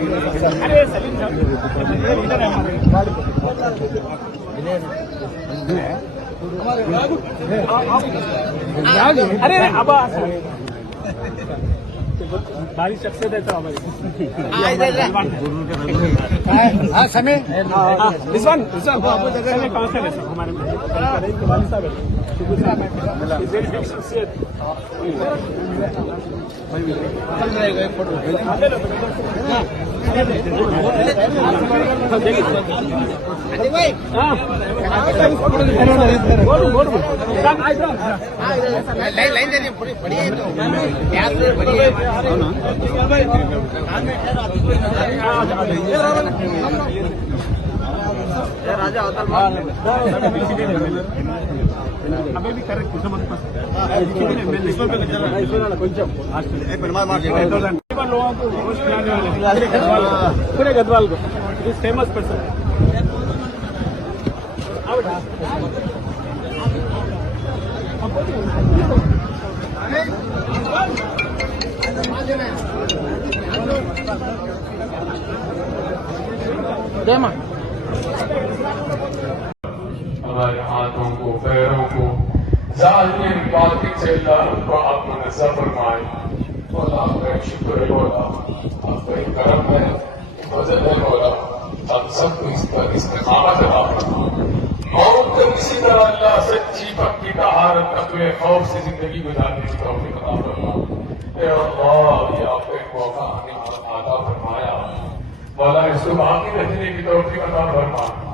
अरे सलीम साहब इधर है हमारे। अरे अब्बास भारी शख्सियत है तो हमारी। हाँ समय रिजवान कहाँ से है हमारे वाली साहब है शख्सियत चल रहेगा एक फोटो लाइन देनी पूरी बढ़िया राजा अभी भी करेक्ट लोगों को पूरे गदवाल को फेमस पर्सन हमारे हाथों को पैरों को जालिम बातिल से अल्लाह को आप मुनज़्ज़ह फरमाए। मौला आपका शुक्र है मौला, आपका एक करम है, फज़ल है मौला, हम सबको इस पर इस्तिक़ामत अता फरमाए। मौत को किसी तरह अल्लाह सच्ची पक्की तहारत तक़वे खौफ से जिंदगी गुजारने की तौफ़ीक़ अता फरमाए। ए अल्लाह ये आपका एक मौका हमें अता फरमाया, मौला इसको बाकी रखने की तौफ़ीक़ अता फरमाए।